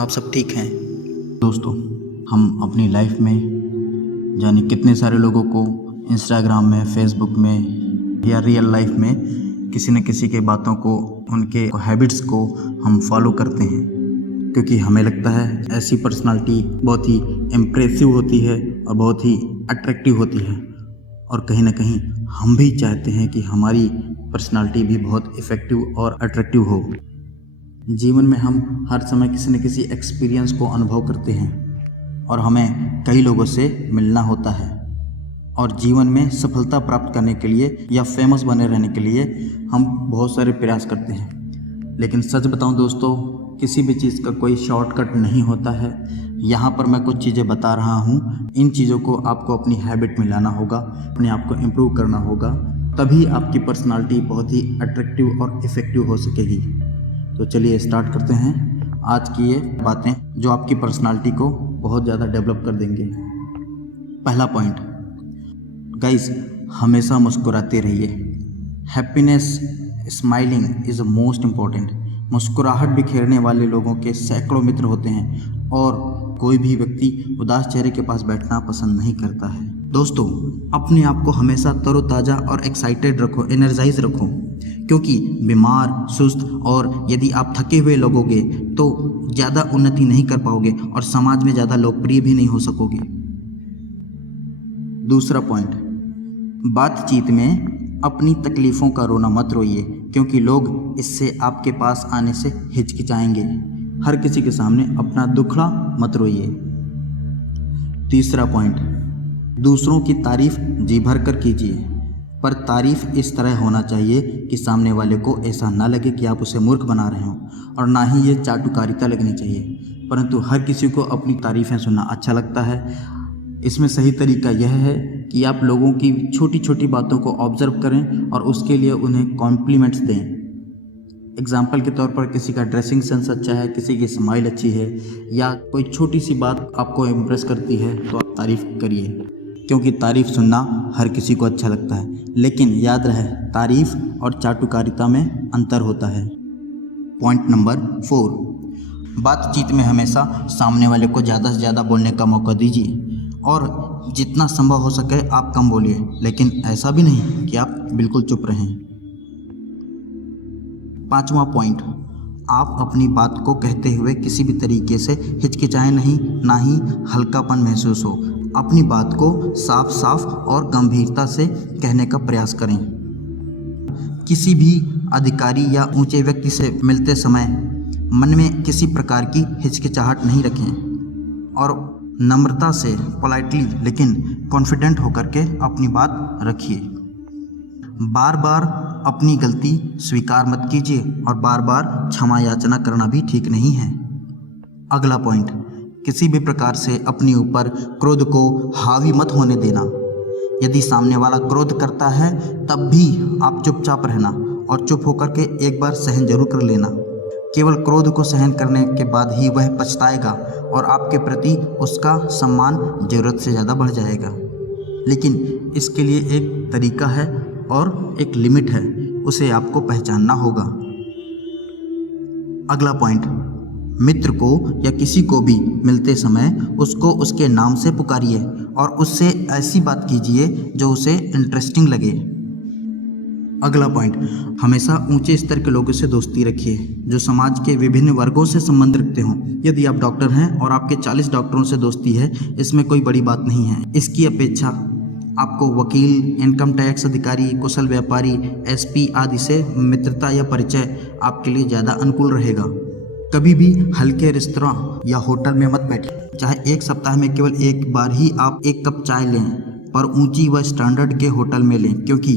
आप सब ठीक हैं। दोस्तों, हम अपनी लाइफ में जाने कितने सारे लोगों को इंस्टाग्राम में, फेसबुक में या रियल लाइफ में किसी न किसी के बातों को, उनके हैबिट्स को हम फॉलो करते हैं, क्योंकि हमें लगता है ऐसी पर्सनालिटी बहुत ही इम्प्रेसिव होती है और बहुत ही अट्रैक्टिव होती है। और कहीं ना कहीं हम भी चाहते हैं कि हमारी पर्सनालिटी भी बहुत इफ़ेक्टिव और अट्रैक्टिव हो। जीवन में हम हर समय किसी न किसी एक्सपीरियंस को अनुभव करते हैं और हमें कई लोगों से मिलना होता है। और जीवन में सफलता प्राप्त करने के लिए या फेमस बने रहने के लिए हम बहुत सारे प्रयास करते हैं। लेकिन सच बताऊं दोस्तों, किसी भी चीज़ का कोई शॉर्टकट नहीं होता है। यहाँ पर मैं कुछ चीज़ें बता रहा हूँ, इन चीज़ों को आपको अपनी हैबिट में लाना होगा, अपने आप को इम्प्रूव करना होगा, तभी आपकी पर्सनालिटी बहुत ही अट्रैक्टिव और इफ़ेक्टिव हो सकेगी। तो चलिए स्टार्ट करते हैं आज की ये बातें जो आपकी पर्सनालिटी को बहुत ज़्यादा डेवलप कर देंगे। पहला पॉइंट, गाइस, हमेशा मुस्कुराते रहिए। Happiness, smiling is most important. मुस्कुराहट बिखेरने वाले लोगों के सैकड़ों मित्र होते हैं और कोई भी व्यक्ति उदास चेहरे के पास बैठना पसंद नहीं करता है। दोस्तों, अपने आप को हमेशा तरोताज़ा और एक्साइटेड रखो, एनर्जाइज रखो, क्योंकि बीमार, सुस्त और यदि आप थके हुए लगोगे तो ज़्यादा उन्नति नहीं कर पाओगे और समाज में ज़्यादा लोकप्रिय भी नहीं हो सकोगे। दूसरा पॉइंट, बातचीत में अपनी तकलीफ़ों का रोना मत रोइए, क्योंकि लोग इससे आपके पास आने से हिचकिचाएंगे। हर किसी के सामने अपना दुखड़ा मत रोइए। तीसरा पॉइंट, दूसरों की तारीफ जी भर कर कीजिए, पर तारीफ इस तरह होना चाहिए कि सामने वाले को ऐसा ना लगे कि आप उसे मूर्ख बना रहे हो, और ना ही ये चाटुकारिता लगनी चाहिए। परंतु हर किसी को अपनी तारीफ़ें सुनना अच्छा लगता है। इसमें सही तरीका यह है कि आप लोगों की छोटी छोटी बातों को ऑब्जर्व करें और उसके लिए उन्हें कॉम्प्लीमेंट्स दें। एग्जाम्पल के तौर पर किसी का ड्रेसिंग सेंस अच्छा है, किसी की स्माइल अच्छी है, या कोई छोटी सी बात आपको इम्प्रेस करती है तो आप तारीफ़ करिए, क्योंकि तारीफ़ सुनना हर किसी को अच्छा लगता है। लेकिन याद रहे, तारीफ़ और चाटुकारिता में अंतर होता है। पॉइंट नंबर 4, बातचीत में हमेशा सामने वाले को ज़्यादा से ज़्यादा बोलने का मौका दीजिए और जितना संभव हो सके आप कम बोलिए, लेकिन ऐसा भी नहीं कि आप बिल्कुल चुप रहें। पांचवा पॉइंट, आप अपनी बात को कहते हुए किसी भी तरीके से हिचकिचाएं नहीं, ना ही हल्कापन महसूस हो। अपनी बात को साफ साफ और गंभीरता से कहने का प्रयास करें। किसी भी अधिकारी या ऊंचे व्यक्ति से मिलते समय मन में किसी प्रकार की हिचकिचाहट नहीं रखें और नम्रता से, पोलाइटली लेकिन कॉन्फिडेंट होकर के अपनी बात रखिए। बार बार अपनी गलती स्वीकार मत कीजिए और बार बार क्षमा याचना करना भी ठीक नहीं है। अगला पॉइंट, किसी भी प्रकार से अपने ऊपर क्रोध को हावी मत होने देना। यदि सामने वाला क्रोध करता है तब भी आप चुपचाप रहना और चुप होकर के एक बार सहन जरूर कर लेना। केवल क्रोध को सहन करने के बाद ही वह पछताएगा और आपके प्रति उसका सम्मान ज़रूरत से ज़्यादा बढ़ जाएगा। लेकिन इसके लिए एक तरीका है और एक लिमिट है, उसे आपको पहचानना होगा। अगला पॉइंट, मित्र को या किसी को भी मिलते समय उसको उसके नाम से पुकारिए और उससे ऐसी बात कीजिए जो उसे इंटरेस्टिंग लगे। अगला पॉइंट, हमेशा ऊंचे स्तर के लोगों से दोस्ती रखिए जो समाज के विभिन्न वर्गों से संबंध रखते हों। यदि आप डॉक्टर हैं और आपके 40 डॉक्टरों से दोस्ती है, इसमें कोई बड़ी बात नहीं है। इसकी अपेक्षा आपको वकील, इनकम टैक्स अधिकारी, कुशल व्यापारी, एसपी आदि से मित्रता या परिचय आपके लिए ज़्यादा अनुकूल रहेगा। कभी भी हल्के रेस्तरां या होटल में मत बैठिए। चाहे एक सप्ताह में केवल एक बार ही आप एक कप चाय लें, पर ऊंची व स्टैंडर्ड के होटल में लें, क्योंकि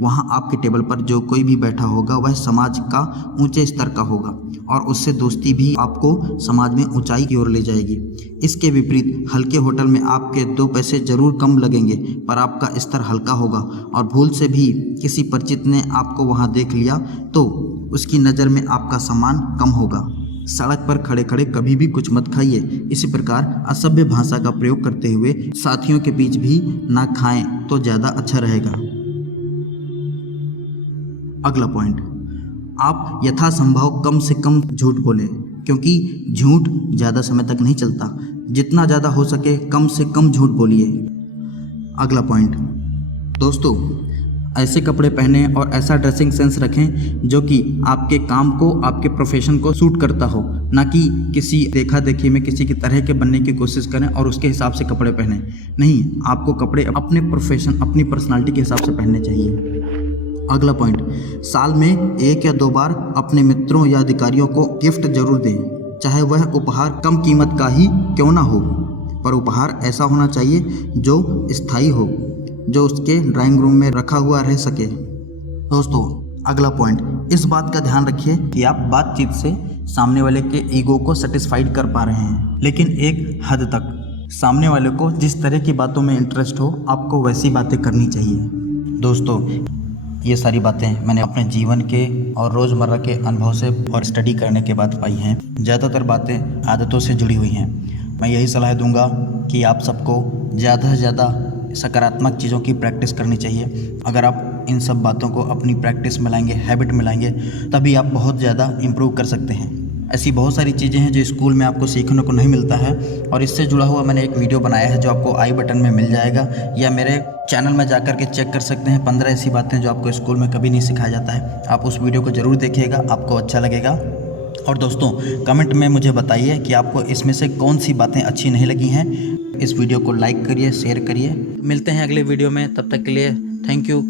वहां आपके टेबल पर जो कोई भी बैठा होगा वह समाज का ऊंचे स्तर का होगा और उससे दोस्ती भी आपको समाज में ऊंचाई की ओर ले जाएगी। इसके विपरीत हल्के होटल में आपके 2 पैसे जरूर कम लगेंगे, पर आपका स्तर हल्का होगा और भूल से भी किसी परिचित ने आपको वहां देख लिया तो उसकी नज़र में आपका सम्मान कम होगा। सड़क पर खड़े खड़े कभी भी कुछ मत खाइए। इसी प्रकार असभ्य भाषा का प्रयोग करते हुए साथियों के बीच भी ना खाएं तो ज़्यादा अच्छा रहेगा। अगला पॉइंट, आप यथासंभव कम से कम झूठ बोलें, क्योंकि झूठ ज़्यादा समय तक नहीं चलता। जितना ज़्यादा हो सके कम से कम झूठ बोलिए। अगला पॉइंट, दोस्तों ऐसे कपड़े पहने और ऐसा ड्रेसिंग सेंस रखें जो कि आपके काम को, आपके प्रोफेशन को सूट करता हो, ना कि किसी देखा देखी में किसी की तरह के बनने की कोशिश करें और उसके हिसाब से कपड़े पहने। नहीं, आपको कपड़े अपने प्रोफेशन, अपनी पर्सनालिटी के हिसाब से पहनने चाहिए। अगला पॉइंट, साल में 1 या 2 बार अपने मित्रों या अधिकारियों को गिफ्ट जरूर दें, चाहे वह उपहार कम कीमत का ही क्यों ना हो, पर उपहार ऐसा होना चाहिए जो स्थायी हो, जो उसके ड्राइंग रूम में रखा हुआ रह सके। दोस्तों अगला पॉइंट, इस बात का ध्यान रखिए कि आप बातचीत से सामने वाले के ईगो को सेटिस्फाइड कर पा रहे हैं, लेकिन एक हद तक। सामने वाले को जिस तरह की बातों में इंटरेस्ट हो, आपको वैसी बातें करनी चाहिए। दोस्तों ये सारी बातें मैंने अपने जीवन के और रोज़मर्रा के अनुभव से और स्टडी करने के बाद पाई हैं। ज़्यादातर बातें आदतों से जुड़ी हुई हैं। मैं यही सलाह दूंगा कि आप सबको ज़्यादा से ज़्यादा सकारात्मक चीज़ों की प्रैक्टिस करनी चाहिए। अगर आप इन सब बातों को अपनी प्रैक्टिस में लाएंगे, हैबिट में लाएंगे, तभी आप बहुत ज़्यादा इम्प्रूव कर सकते हैं। ऐसी बहुत सारी चीज़ें हैं जो स्कूल में आपको सीखने को नहीं मिलता है, और इससे जुड़ा हुआ मैंने एक वीडियो बनाया है जो आपको आई बटन में मिल जाएगा, या मेरे चैनल में जाकर के चेक कर सकते हैं। 15 ऐसी बातें जो आपको स्कूल में कभी नहीं सिखाया जाता है। आप उस वीडियो को ज़रूर देखिएगा, आपको अच्छा लगेगा। और दोस्तों कमेंट में मुझे बताइए कि आपको इसमें से कौन सी बातें अच्छी नहीं लगी हैं। इस वीडियो को लाइक करिए, शेयर करिए। मिलते हैं अगले वीडियो में, तब तक के लिए थैंक यू।